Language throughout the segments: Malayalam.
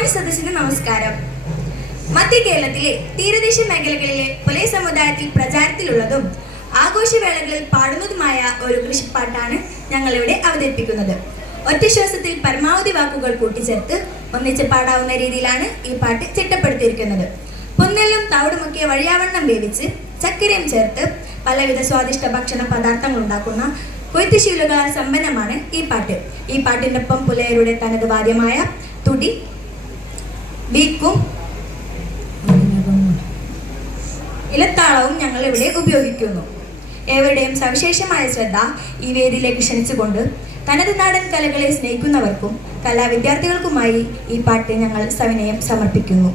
മാന്യസദസ്സിന് നമസ്കാരം. മധ്യ കേരളത്തിലെ തീരദേശ മേഖലകളിലെ പുലയ സമുദായത്തിൽ പ്രചാരത്തിലുള്ളതും ആഘോഷവേളകളിൽ പാടുന്നതുമായ ഒരു കൃഷിപ്പാട്ടാണ് ഞങ്ങളിവിടെ അവതരിപ്പിക്കുന്നത്. ഒറ്റ ശ്വാസത്തിൽ പരമാവധി വാക്കുകൾ കൂട്ടിച്ചേർത്ത് ഒന്നിച്ച് പാടാവുന്ന രീതിയിലാണ് ഈ പാട്ട് ചിട്ടപ്പെടുത്തിയിരിക്കുന്നത്. പൊന്നെല്ലും തവിടുമൊക്കെ വഴിയാവണ്ണം വേവിച്ച് ചക്കരയും ചേർത്ത് പലവിധ സ്വാദിഷ്ട ഭക്ഷണ പദാർത്ഥങ്ങൾ ഉണ്ടാക്കുന്ന കൊയ്ത്തുശീലുകളാൽ സമ്പന്നമാണ് ഈ പാട്ട്. ഈ പാട്ടിൻ്റെ ഒപ്പം പുലയരുടെ തനത് വാദ്യമായ തുടി, ബീക്കും ഇലത്താളവും ഞങ്ങൾ ഇവിടെ ഉപയോഗിക്കുന്നു. ഏവരുടെയും സവിശേഷമായ ശ്രദ്ധ ഈ വേദിയിലേക്ക് ക്ഷണിച്ചുകൊണ്ട് തനത് നാടൻ കലകളെ സ്നേഹിക്കുന്നവർക്കും കലാവിദ്യാർത്ഥികൾക്കുമായി ഈ പാട്ട് ഞങ്ങൾ സവിനയം സമർപ്പിക്കുന്നു.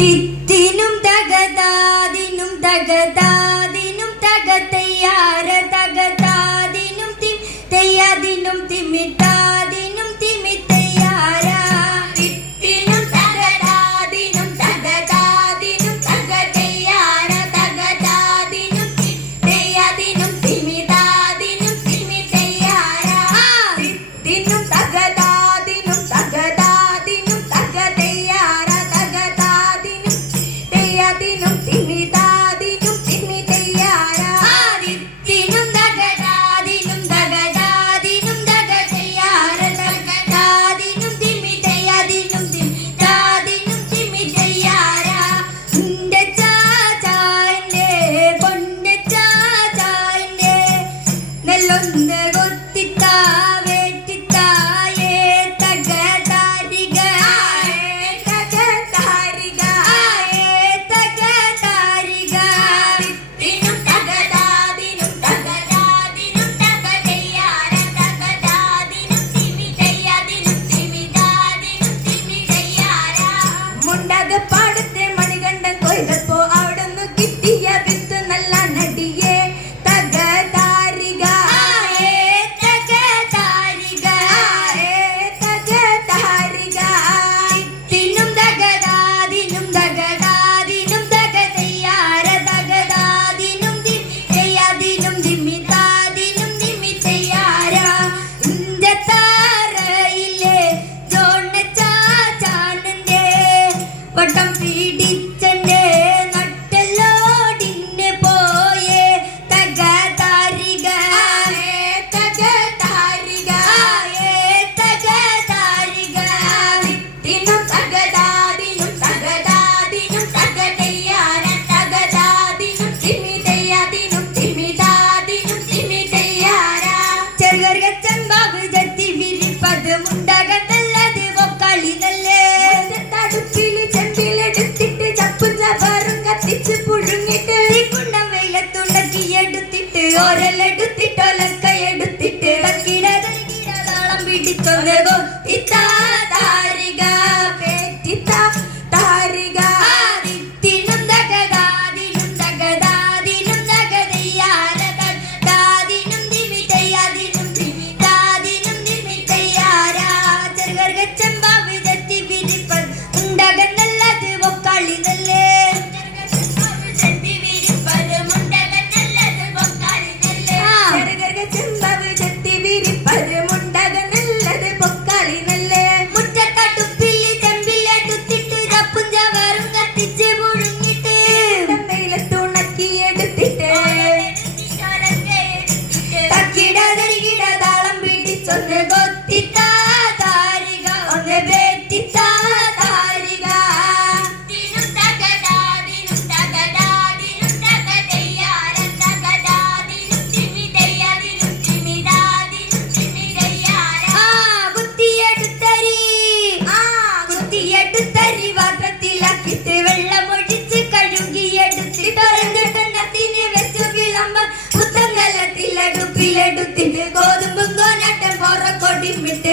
തിത്തിനും തകതാദിനും തകതാദിനും തകതയ്യാര തകതാദിനും തിം തയ്യാദിനും തിമിതാദിനും തിമിതയ്യാര തിത്തിനും തകതാദിനും തകതാദിനും തകതയ്യാര തകതാദിനും തിം തയ്യാദിനും തിമിതാദിനും തിമിതയ്യാര തിത്തിനും തകതാദിനും തകതാദിനും തകതയ്യാര തകതാദിനും തയ്യാദിനും തിമിതാദിനും തിമിതയ്യാര തിത്തിനും തകതാദിനും തകതാദിനും തകതയ്യാര തകതാദിനും തിമിതയ്യാദിനും തിമിതാദിനും തിമിതയ്യാര ഉന്റെ ചാചാന്റെ പൊന്നെ ചാചാന്റെ നെല്ലൊന്ന് കൊത്തിത്താ വേറ്റിത്തായേ തകതാരിക തകതാരിക തകതാരിക തിത്തിനും തകതാദിനും തകതാദിനും തകതയ്യാര തകതാദിനും തിമിതയ്യാദിനും തിമിതാദിനും തിമിതയ്യാര മുണ്ടകപ്പാടത്തെ മണികണ്ഠൻ കൊയ്തപ്പോ അവിടുന്ന് കിട്ടിയ വിത്ത് നല്ല നടിയെ തകതാരിക തകതാരിക തകതാരിക തിത്തിനും തകതാദിനും തകതാദിനും തകതയ്യാര തകതാദിനും തിമിതയ്യാദിനും തിമിതാദിനും തിമിതയ്യാര ഇഞ്ചത്താരയിലെ ജോണ ചാചാനന്റെ വട്ടം പിടിച്ചന്റെ നട്ടലോടിന് പോയേ തകതാരിക തകതാരിക തകതാരിക തിത്തിനും തകതാദിനും തകതാദിനും തകതയ്യാര തകതാദിനും തിമിതയ്യാദിനും തിമിതാദിനും തിമിതയ്യാര ചെറുകച്ചമ്പാവ് ജത്തി വിരിപ്പത് മുണ്ടകത്തല്ലത് പൊക്കളി നല്ലേ തടുപ്പില് ചെമ്പിലെടുത്തിട്ട് ചപ്പും ചവറും കത്തിച്ച് പുഴുങ്ങിട്ട് ഈ കുണ്ടം വെയിലത്തുണ്ടക്കി എടുത്തിട്ട് ഓരലെടുത്തിട്ട് ഒലക്കയെടുത്തിട്ട് തക്കിടതാളം പിടിച്ചൊന്ന് കൊത്തിത്താ താരിക പേറ്റിത്താ താരിക തിത്തിനും തകതാദിനും തകതാദിനും തകതയ്യാര തകതാദിനും തിമിതയ്യാദിനും തിമിതാദിനും തിമിതയ്യാര ചെറുകച്ചമ്പാവ് ജത്തി വിരിപ്പത് ഉണ്ടകന്നല്ലത് പൊക്കളി നല്ലേ ചെറുകച്ചമ്പാവ് ജത്തി വിരിപ്പത് മുണ്ടകന്നല്ലത് പൊക്കളി നല്ലേ മുറ്റത്തടുപ്പില് ചെമ്പിലെടുത്തിട്ട് ചപ്പും ചവറും കത്തിച്ച് പുഴുങ്ങിട്ട് വെയിലത്തുണക്കിയെടുത്തിട്ട് തക്കിടതരികിട താളം പിടിച്ചൊന്ന് കൊത്തിത്താ താരിക ഒന്ന് പേറ്റിത്താ താരിക തിത്തിനും തകതാദിനും തകതാദിനും തകതയ്യാര തകതാദിനും തിമിതയ്യാദിനും തിമിതാദിനും തിമിതയ്യാര കുത്തിയെടുത്തരി പാത്രത്തിലാക്കിട്ട് വെള്ളമൊഴിച്ച് കഴുകിയെടുത്തിട്ട് ഒരഞ്ഞിട്ടത്തിന് വെച്ച് വിളമ്പ പുത്തങ്കലത്തിലടുപ്പിലെടുത്തിട്ട് ഗോതമ്പും കോനാട്ടം പൊറക്കൊടിമിട്ട്